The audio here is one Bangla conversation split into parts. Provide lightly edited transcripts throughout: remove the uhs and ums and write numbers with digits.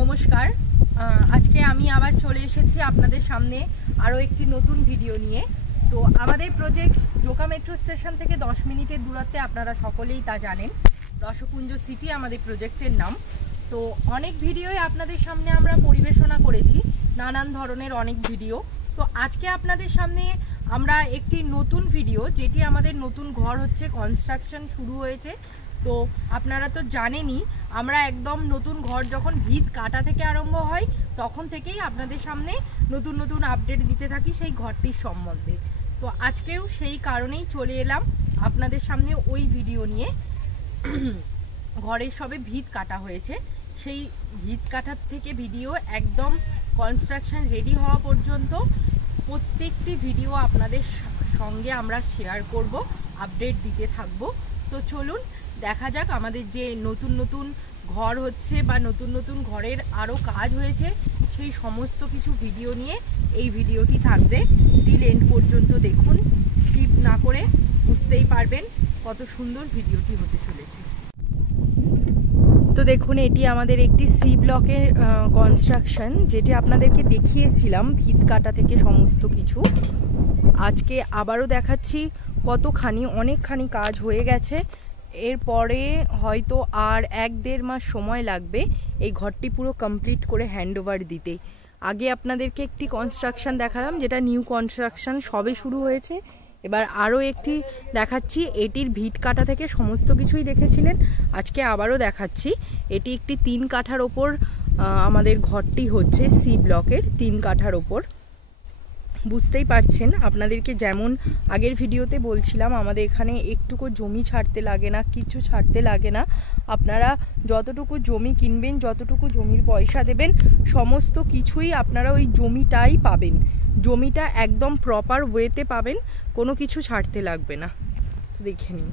নমস্কার। আজকে আমি আবার চলে এসেছি আপনাদের সামনে আরও একটি নতুন ভিডিও নিয়ে। তো আমাদের প্রজেক্ট জোকা মেট্রো স্টেশন থেকে 10 মিনিটের দূরত্বে, আপনারা সকলেই তা জানেন। রসপুঞ্জ সিটি আমাদের প্রজেক্টের নাম। তো অনেক ভিডিওই আপনাদের সামনে আমরা পরিবেশনা করেছি, নানান ধরনের অনেক ভিডিও। তো আজকে আপনাদের সামনে আমরা একটি নতুন ভিডিও, যেটি আমাদের নতুন ঘর হচ্ছে, কনস্ট্রাকশন শুরু হয়েছে। তো আপনারা তো জানেনই, আমরা একদম নতুন ঘর যখন ভিত কাটা থেকে আরম্ভ হয় তখন থেকেই আপনাদের সামনে নতুন নতুন আপডেট দিতে থাকি সেই ঘরটির সম্বন্ধে। তো আজকেও সেই কারণেই চলে এলাম আপনাদের সামনে ওই ভিডিও নিয়ে। ঘরের সবে ভিত কাটা হয়েছে, সেই ভিত কাটার থেকে ভিডিও একদম কনস্ট্রাকশন রেডি হওয়া পর্যন্ত প্রত্যেকটি ভিডিও আপনাদের সঙ্গে আমরা শেয়ার করব, আপডেট দিতে থাকব। তো চলুন দেখা যাক আমাদের যে নতুন নতুন ঘর হচ্ছে বা নতুন নতুন ঘরের আরও কাজ হয়েছে, সেই সমস্ত কিছু ভিডিও নিয়ে এই ভিডিওটি থাকবে। টিল এন্ড পর্যন্ত দেখুন, স্কিপ না করে, বুঝতেই পারবেন কত সুন্দর ভিডিওটি হতে চলেছে। তো দেখুন, এটি আমাদের একটি সি ব্লকের কনস্ট্রাকশন, যেটি আপনাদেরকে দেখিয়েছিলাম ভিত কাটা থেকে সমস্ত কিছু। আজকে আবারও দেখাচ্ছি কতখানি, অনেকখানি কাজ হয়ে গেছে। এরপরে হয়তো আর 1-1.5 মাস সময় লাগবে এই ঘরটি পুরো কমপ্লিট করে হ্যান্ডওভার দিতে। আগে আপনাদেরকে একটি কনস্ট্রাকশন দেখালাম, যেটা নিউ কনস্ট্রাকশন সবে শুরু হয়েছে। এবার আরও একটি দেখাচ্ছি, এটির ভিট কাটা থেকে সমস্ত কিছুই দেখেছিলেন। আজকে আবারও দেখাচ্ছি, এটি একটি 3 কাঠার ওপর আমাদের ঘরটি হচ্ছে, সি ব্লকের 3 কাঠার ওপর। বুঝতেই পারছেন, আপনাদেরকে যেমন আগের ভিডিওতে বলছিলাম, আমাদের এখানে একটুকু জমি ছাড়তে লাগে না, কিছু ছাড়তে লাগে না। আপনারা যতটুকু জমি কিনবেন, যতটুকু জমির পয়সা দেবেন, সমস্ত কিছুই আপনারা ওই জমিটাই পাবেন। জমিটা একদম প্রপার ওয়েতে পাবেন, কোনো কিছু ছাড়তে লাগবে না। দেখে নিন।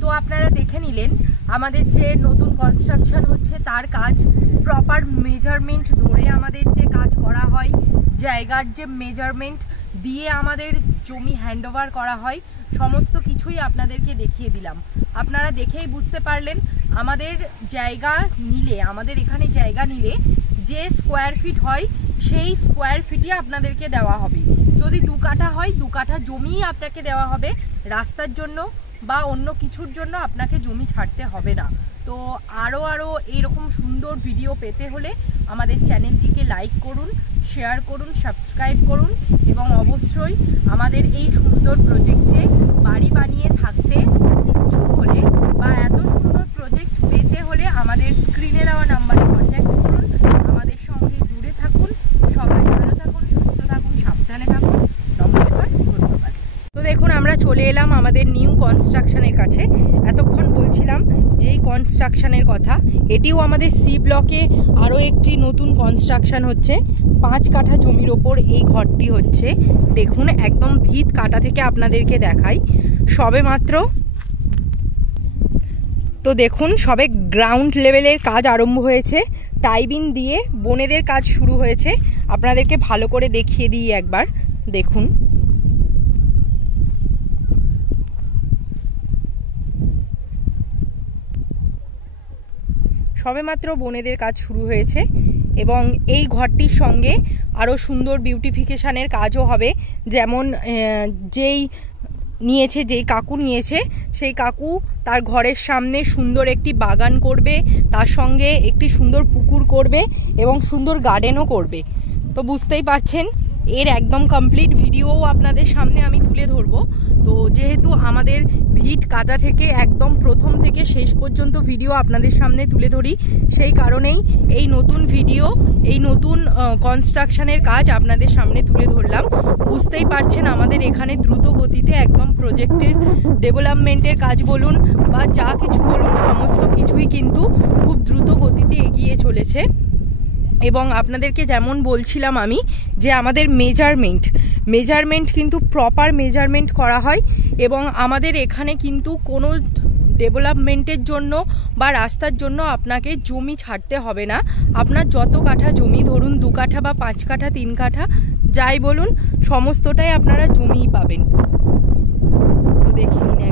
তো আপনারা দেখে নিলেন আমাদের যে নতুন কনস্ট্রাকশন হচ্ছে তার কাজ। প্রপার মেজারমেন্ট ধরে আমাদের যে কাজ করা হয়, জায়গার যে মেজারমেন্ট দিয়ে আমাদের জমি হ্যান্ডওভার করা হয়, সমস্ত কিছুই আপনাদেরকে দেখিয়ে দিলাম। আপনারা দেখেই বুঝতে পারলেন আমাদের জায়গা নিলে, আমাদের এখানে জায়গা নিলে যে স্কোয়ার ফিট হয় সেই স্কোয়ার ফিটই আপনাদেরকে দেওয়া হবে। যদি 2 কাঠা হয়, 2 কাঠা জমিই আপনাকে দেওয়া হবে। রাস্তার জন্য বা অন্য কিছুর জন্য আপনাকে জমি ছাড়তে হবে না। তো আরও এইরকম সুন্দর ভিডিও পেতে হলে আমাদের চ্যানেলটিকে লাইক করুন, শেয়ার করুন, সাবস্ক্রাইব করুন এবং অবশ্যই আমাদের এই সুন্দর প্রজেক্টে বাড়ি বানিয়ে থাকতে ইচ্ছুক হলে বা এত সুন্দর প্রজেক্ট পেতে হলে আমাদের স্ক্রিনে দেওয়া নাম্বারে কন্ট্যাক্ট করুন। আমাদের সঙ্গে জুড়ে থাকুন। সবাই ভালো থাকুন, সুস্থ থাকুন, সাবধানে থাকুন। নমস্কার, ধন্যবাদ। তো দেখুন, আমরা চলে এলাম আমাদের নিউ কনস্ট্রাকশনের কাছে। এতক্ষণ বলছিলাম যেই কনস্ট্রাকশনের কথা, এটিও আমাদের সি ব্লকে আরও একটি নতুন কনস্ট্রাকশন হচ্ছে। 5 কাঠা জমির ওপর এই ঘরটি হচ্ছে। দেখুন, একদম ভিত কাটা থেকে আপনাদেরকে দেখাই সবে মাত্র। তো দেখুন, সবে গ্রাউন্ড লেভেলের কাজ আরম্ভ হয়েছে, টাইবিন দিয়ে বোনেদের কাজ শুরু হয়েছে। আপনাদেরকে ভালো করে দেখিয়ে দিই একবার, দেখুন। সবেমাত্র বোনেদের কাজ শুরু হয়েছে এবং এই ঘরটির সঙ্গে আরও সুন্দর বিউটিফিকেশানের কাজও হবে। যেমন যেই কাকু নিয়েছে, সেই কাকু তার ঘরের সামনে সুন্দর একটি বাগান করবে, তার সঙ্গে একটি সুন্দর পুকুর করবে এবং সুন্দর গার্ডেনও করবে। তো বুঝতেই পারছেন, এর একদম কমপ্লিট ভিডিওও আপনাদের সামনে আমি তুলে ধরবো। তো যেহেতু আমাদের ভিট কাটা থেকে একদম প্রথম থেকে শেষ পর্যন্ত ভিডিও আপনাদের সামনে তুলে ধরি, সেই কারণেই এই নতুন ভিডিও, এই নতুন কনস্ট্রাকশনের কাজ আপনাদের সামনে তুলে ধরলাম। বুঝতেই পারছেন আমাদের এখানে দ্রুত গতিতে একদম প্রজেক্টের ডেভেলপমেন্টের কাজ বলুন বা যা কিছু বলুন, সমস্ত কিছুই কিন্তু খুব দ্রুত গতিতে এগিয়ে চলেছে। এবং আপনাদেরকে যেমন বলছিলাম আমি, যে আমাদের মেজারমেন্ট কিন্তু প্রপার মেজারমেন্ট করা হয় এবং আমাদের এখানে কিন্তু কোনো ডেভেলপমেন্টের জন্য বা রাস্তার জন্য আপনাকে জমি ছাড়তে হবে না। আপনার যত কাঠা জমি, ধরুন 2 কাঠা বা 5 কাঠা, 3 কাঠা, যাই বলুন, সমস্তটাই আপনারা জমিই পাবেন। তো দেখে নিন।